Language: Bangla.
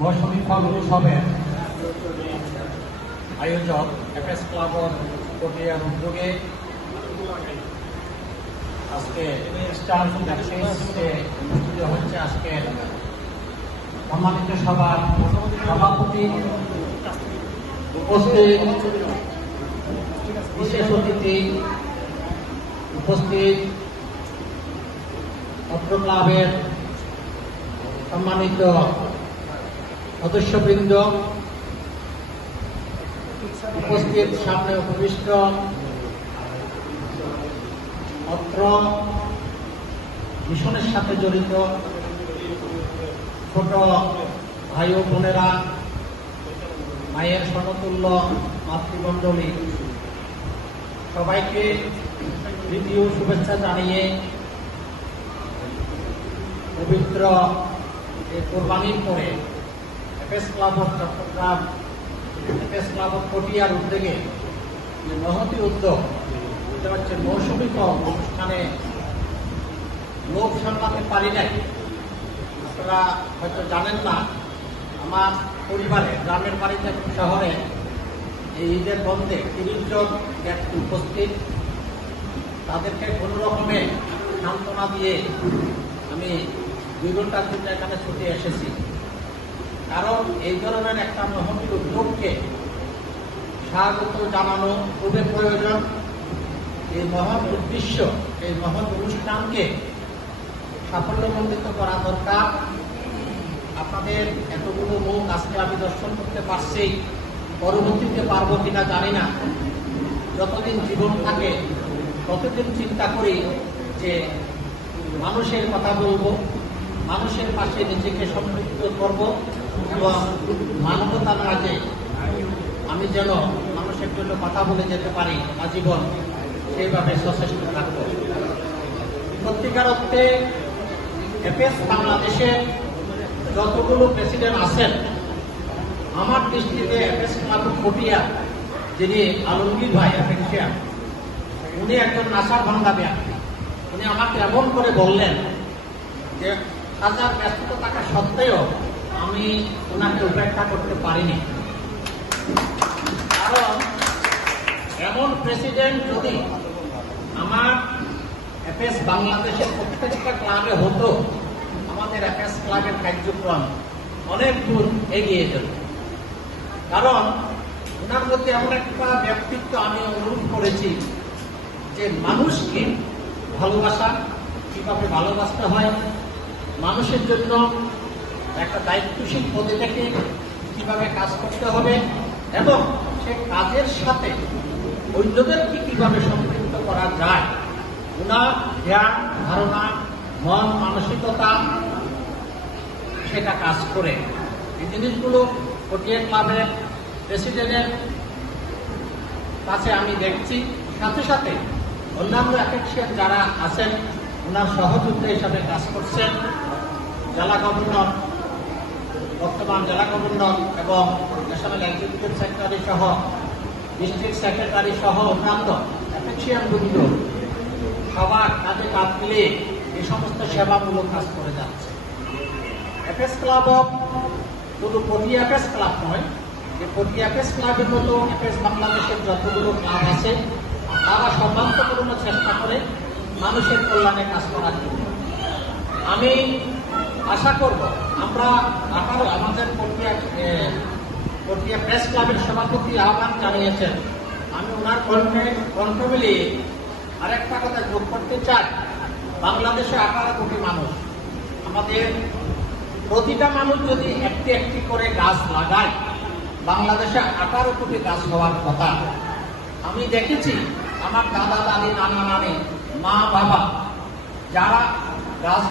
মৌসুমী ফল উৎসবের আয়োজক এফএস ক্লাবর প্রক্রিয়ার উদ্যোগে আজকে স্টার অনুষ্ঠিত হচ্ছে আজকে সম্মানিত সভার সভাপতি। উপস্থিত বিশেষ অতিথি। উপস্থিত পত্র ক্লাবের সম্মানিত সদস্যবৃন্দ, উপস্থিত সামনে উপবিষ্ট অত্র মিশনের সাথে জড়িত ছোট ভাই ও বোনেরা, মায়ের সমতুল্য মাতৃমণ্ডলী, সবাইকে দ্বিতীয় শুভেচ্ছা জানিয়ে পবিত্র কোরবানির পরে FS club Chattogram, FS club of উদ্যোগে যে মহতি উদ্যোগ, এটা হচ্ছে মৌসুমী ফল অনুষ্ঠানে লোক সামলাতে পারি নাই। আপনারা হয়তো জানেন না, আমার পরিবারে, গ্রামের বাড়িতে, শহরে এই ঈদের বন্ধে তিরিশ জন ব্যক্তি উপস্থিত। তাদেরকে কোনো রকমে সান্ত্বনা দিয়ে আমি দুই ঘণ্টার জন্য এখানে ছুটে এসেছি। কারণ এই ধরনের একটা মহতি উদ্যোগকে স্বাগত জানানো খুবই প্রয়োজন। এই মহৎ উদ্দেশ্য, এই মহৎ অনুষ্ঠানকে সাফল্যমণ্ডিত করা দরকার। আপনাদের এতগুলো মুখ আজকে আমি দর্শন করতে পারছি, পরবর্তীতে পারব কিনা জানি না। যতদিন জীবন থাকে, ততদিন চিন্তা করি যে মানুষের কথা বলব, মানুষের পাশে নিজেকে সম্পৃক্ত করব। এবং মানবতার মাঝে আমি যেন মানুষের জন্য কথা বলে যেতে পারি আজীবন সেইভাবে সচেষ্ট থাকব। সত্যিকার এফএস বাংলাদেশে যতগুলো প্রেসিডেন্ট আছেন, আমার দৃষ্টিতে এফএস ক্লাব পটিয়া যিনি আলমগীর ভাই এফেক্সিয়া উনি একজন নাসার ভাঙ্গা ব্যক্তি উনি আমাকে এমন করে বললেন যে, হাজার ব্যস্ততা থাকা সত্ত্বেও আমি ওনাকে উপেক্ষা করতে পারিনি। কারণ এমন প্রেসিডেন্ট যদি আমার এফএস বাংলাদেশের প্রত্যেকটা ক্লাবে হতো, আমাদের এফএস ক্লাবের কার্যক্রম অনেক দূর এগিয়ে যেত। কারণ ওনার মধ্যে এমন একটা ব্যক্তিত্ব আমি অনুরোধ করেছি যে মানুষকে ভালোবাসা, কীভাবে ভালোবাসতে হয়, মানুষের জন্য একটা দায়িত্বশীল পদে থেকে কীভাবে কাজ করতে হবে এবং সে কাজের সাথে অন্যদেরকে কীভাবে সম্পৃক্ত করা যায়? ওনার জ্ঞান, ধারণা, মন, মানসিকতা, সেটা কাজ করে। এই জিনিসগুলো পটিয়া ক্লাবের প্রেসিডেন্টের কাছে আমি দেখছি। সাথে সাথে অন্যান্য অ্যাফেক্সিয়ান যারা আছেন, ওনার সহযোদ্ধা হিসাবে কাজ করছেন। জেলা গভর্নর বর্তমান জেলা গভর্নর এবং ন্যাশনাল এক্সিকিউটিভ সেক্রেটারি সহ, ডিস্ট্রিক্ট সেক্রেটারি সহ অন্যান্য অ্যাফেক্সিয়ান বৃন্দ সবার কাজে কাজ মিলিয়ে এই সমস্ত সেবামূলক কাজ করে যাচ্ছে। এফএস ক্লাব শুধু পটি এফএস ক্লাব নয়, যে পটি এফএস ক্লাবের মতো এফএস বাংলাদেশের যতগুলো ক্লাব আছে, তারা সর্বান্তপূর্ণ চেষ্টা করে মানুষের কল্যাণে কাজ করার জন্য। আমি আশা করব আমরা আঠারো আমাদের এ, প্রেস ক্লাবের সভাপতি আহ্বান জানিয়েছেন। আমি ওনার কণ্ঠে কণ্ঠ মিলিয়ে আরেকটা কথা যোগ করতে চাই। বাংলাদেশে আঠারো কোটি মানুষ। আমাদের প্রতিটা মানুষ যদি একটি একটি করে গাছ লাগায় বাংলাদেশে আঠারো কোটি গাছ হওয়ার কথা। আমি দেখেছি আমার দাদা দাদি নানা নানি মা বাবা যারা গাছ